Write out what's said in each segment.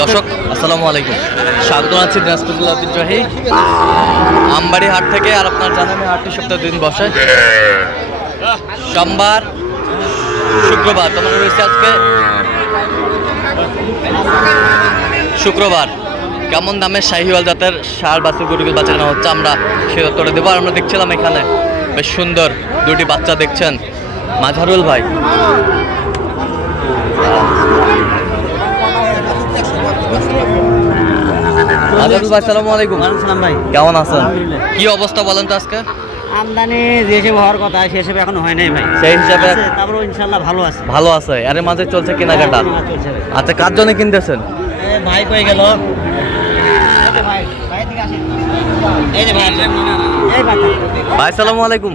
দর্শক, আসসালামু আলাইকুম। স্বাগত আছি দিনাজপুর ঐতিহ্যবাহী আমবাড়ি হাট থেকে, আর আপনার জানেন হাটটি সপ্তাহে দিন বসে। সোমবার, শুক্রবার তোমার রয়েছে আজকে শুক্রবার। কেমন দামে শাহিওয়াল জাতের সার বাছুর বাচ্চা নেওয়া হচ্ছে আমরা সে উত্তরে দেবো। আর আমরা দেখছিলাম এখানে বেশ সুন্দর দুটি বাচ্চা দেখছেন। মাঝারুল ভাই মাঝারুল ভাই সালামু আলাইকুম। সালাম ভাই। কেমন আছেন? কি অবস্থা বলেন তো আজকে? আমদানি যে হিসেবে হওয়ার কথা সে হিসেবে এখনও হয় নাই ভাই। সেই হিসাবে আছে, তারপরেও ইনশাল্লাহ ভালো আছে। ভালো আছে এর মাঝে চলছে কেনাকাটা। আচ্ছা কার জন্য কিনতেছেন? ভাই কই গেল? ভাই, সালামু আলাইকুম।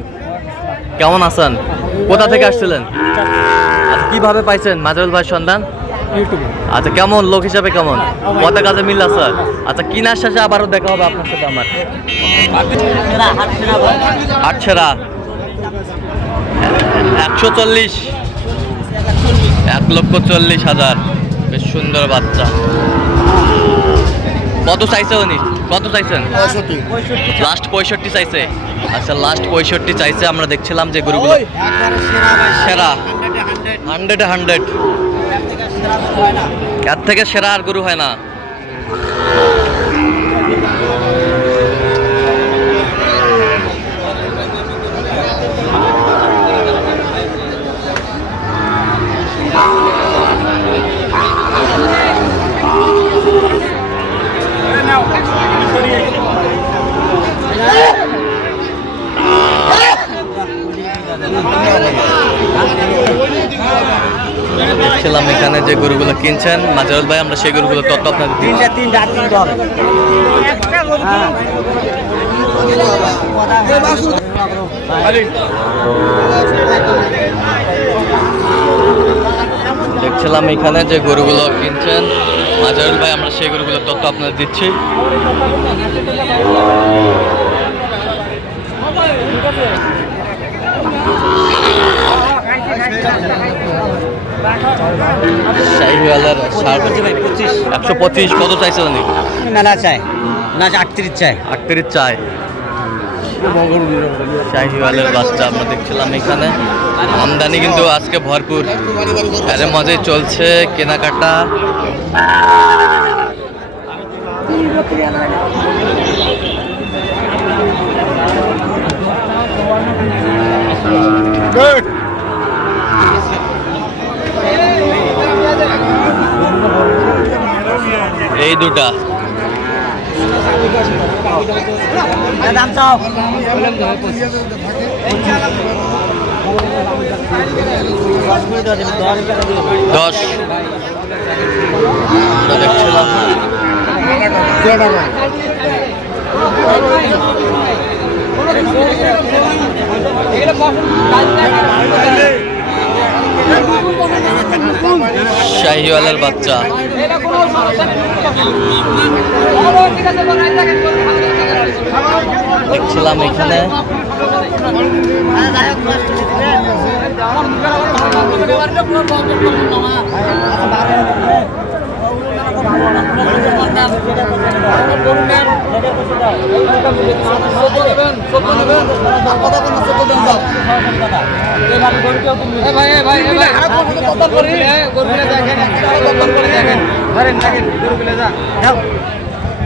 কেমন আছেন? কোথা থেকে আসছিলেন? আচ্ছা কীভাবে পাইছেন? মাজারুল ভাই সন্ধান? আচ্ছা কেমন? লোক হিসাবে কেমন? পথে কাজে মিল আছে? আচ্ছা কিনার শেষে আবারও দেখা হবে আপনার সাথে আমার। আটছেরা একশো চল্লিশ। এক লক্ষ চল্লিশ হাজার। বেশ সুন্দর বাচ্চা। কত চাইছে উনি? কত চাইছেন? লাস্ট পঁয়ষট্টি চাইছে। আচ্ছা লাস্ট পঁয়ষট্টি চাইছে। আমরা দেখছিলাম যে গরুগুলো। সেরা। হান্ড্রেডে হান্ড্রেড। এর থেকে সেরা আর গরু হয় না। দেখছিলাম এখানে যে গরুগুলো কিনছেন। মাজারুল ভাই আমরা সেই গরুগুলো তত্ত্ব আপনাদের তিনটা তিনটা আর তিনটা। দেখছিলাম এখানে যে গরুগুলো কিনছেন। মাজারুল ভাই আমরা সেই গরুগুলো তত্ত্ব আপনাদের দিচ্ছি শাহিওয়ালার ষাট একশো পঁচিশ কত চাইছে উনি? না চাই। না আটত্রিশ চাই। আটত্রিশ চাই। শাহিওয়ালের বাচ্চা আমরা দেখছিলাম এখানে। আমদানি কিন্তু আজকে ভরপুর। এর মাঝে চলছে কেনাকাটা। চাও দশ। দেখছিলাম। শাহিওয়ালের বাচ্চা। দেখছিলাম এখানে।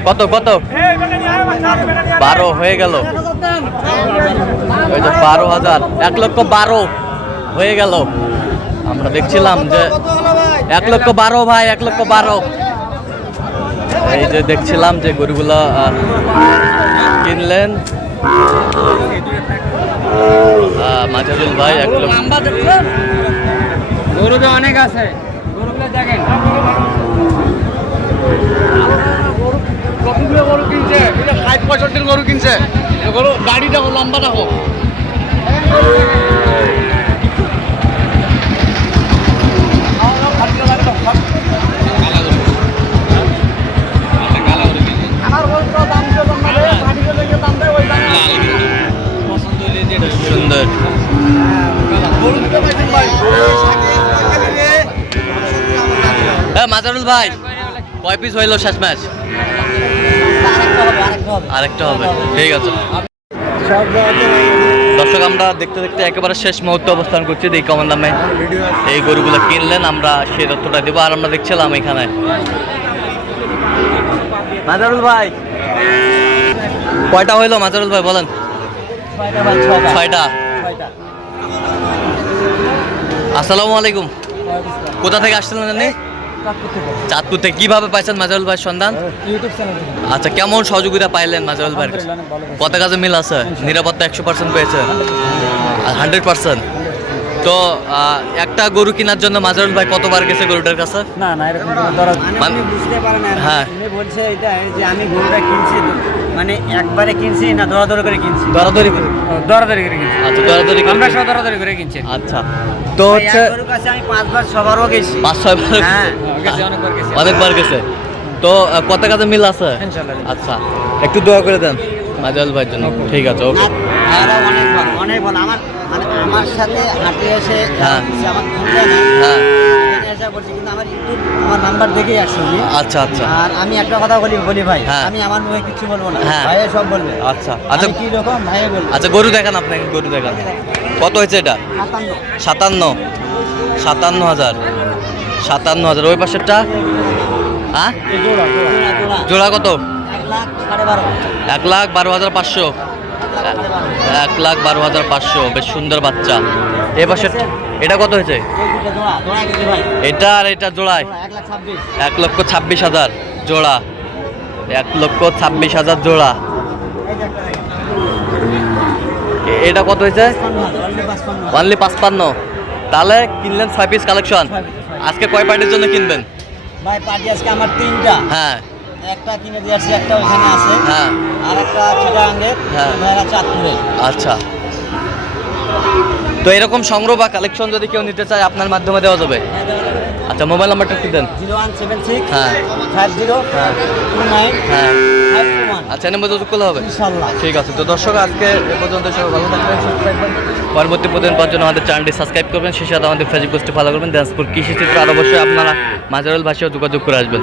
কত কত? বারো হয়ে গেল। ওই যে বারো হাজার, এক লক্ষ বারো হয়ে গেল। আমরা দেখছিলাম যে এক লক্ষ বারো ভাই, এক লক্ষ বারো। এই যে দেখছিলাম যে গরুগুলো কিনলেন। মাজারুল ভাই, এক লক্ষ। গরুকে অনেক আছে। গরুগুলো দেখেন। কতগুলো গরু কিনছে? এটা ষাট পঁয়ষট্টির গরু কিনছে। গরু গাড়ি দেখো লম্বা দেখো। আমার গরু তো দাম দিয়ে দাম দেয় গাড়ি লেগে দাম দেয় ওই দাম সুন্দর গরু দিতে পাইছেন ভাই হ্যাঁ মাজারুল ভাই, কয় পিস হইল শেষ ম্যাচ আরেকটা হবে, ঠিক আছে। দর্শক, আমরা দেখতে দেখতে একেবারে শেষ মুহূর্তে অবস্থান করছি এই কমন দামে এই গরুগুলো কিনলেন, আমরা সেই তথ্যটা দেবো, আর আমরা দেখছিলাম এখানে। মাজারুল ভাই, কয়টা হইল মাজারুল ভাই, বলেন। ছয়টা। আসসালামু আলাইকুম। কোথা থেকে আসছিলেন আপনি? চাঁদপুর থেকে। কীভাবে পাইছেন মাজারুল ভাইয়ের সন্ধান? থেকে। আচ্ছা কেমন সহযোগিতা পাইলেন মাজারুল ভাইয়ের? কত কাজে মিল আছে? নিরাপত্তা একশো পার্সেন্ট পেয়েছেন হান্ড্রেড পার্সেন্ট তো একটা গরু কেনার জন্য মাজারুল ভাই কতবার গেছে গরুটার কাছে? না না এরকম মানে- বুঝতে পারে না। হ্যাঁ। উনি বলছে এটা যে আমি গরুটা কিনছি মানে একবারে কিনছি না দরাদরি করে কিনছি? দরাদরি করে। দরাদরি করে কিনছি। আচ্ছা দরাদরি। আমরা সব দরাদরি করে কিনছি। আচ্ছা। তো হচ্ছে গরুর কাছে আমি পাঁচবার সবারও গেছি। পাঁচ ছয় বার হ্যাঁ। গেছে। অনেকবার গেছি। অনেকবার গেছে। তো কত কাজে মিল আছে? ইনশাআল্লাহ। আচ্ছা। একটু দোয়া করে দেন মাজারুল ভাইয়ের জন্য। ঠিক আছে ওকে। অনেক ভালো। আমার মানে আমার সাথে হাঁটে এসে হ্যাঁ। আমার ফোন দেয় না হ্যাঁ। এখানে এসে বলছি কিন্তু আমার ইউটিউব আমার নাম্বার দেখেই আসছে আচ্ছা আচ্ছা। আর আমি একটা কথা বলি বলি ভাই হ্যাঁ। আমি আমার মুখে কিছু বলব না। ভাইয়ে সব বলবে। আচ্ছা আচ্ছা। কি রকম ভাইয়ে বলবে। আচ্ছা গরু দেখান আপনাকে গরু দেখান। কত হয়েছে এটা? সাতান্ন। সাতান্ন। হাজার। সাতান্ন হাজার। ওই পাশেরটা? হ্যাঁ? জোড়া কত? এক লাখ বারো হাজার পাঁচশো। এক লাখ বারো হাজার পাঁচশো বেশ সুন্দর বাচ্চা। এ পাশের এটা কত হয়েছে? এটা আর এটা জোড়ায়। এক লক্ষ ছাব্বিশ হাজার জোড়া। এক লক্ষ ছাব্বিশ হাজার জোড়া। এটা কত হয়েছে। অনলি পাঁচপান্ন। তাহলে কিনলেন ছয় পিস কালেকশন আজকে কয় পার্টির জন্য কিনবেন? ভাই পার্টি আজকে আমার তিনটা। হ্যাঁ। একটা কিনে দিয়েছি একটা ওখানে আছে। হ্যাঁ। আর একটা চিটাঙ্গের হ্যাঁ। চাঁদপুরে। আচ্ছা। তো এরকম সংগ্রহ বা কালেকশন যদি কেউ নিতে চায় আপনার মাধ্যমে দেওয়া যাবে? আচ্ছা মোবাইল নাম্বারটা একটু দেন। জিরো ওয়ান সেভেন সিক্স হ্যাঁ। ফাইভ জিরো হ্যাঁ। টু নাইন হ্যাঁ। আচ্ছা করলে হবে? ঠিক আছে। তো দর্শক আজকে এ পর্যন্ত সবাই ভালো থাকবেন সুস্থ থাকবেন। পরবর্তী প্রতিদিন পাওয়ার জন্য আমাদের চ্যানেলটি সাবস্ক্রাইব করবেন। সেই সাথে আমাদের ফেসবুক পোস্টে ফলো করবেন। দিনাজপুর কৃষি চিত্র আর অবশ্যই আপনারা মাজারুল ভাষাও যোগাযোগ করে আসবেন।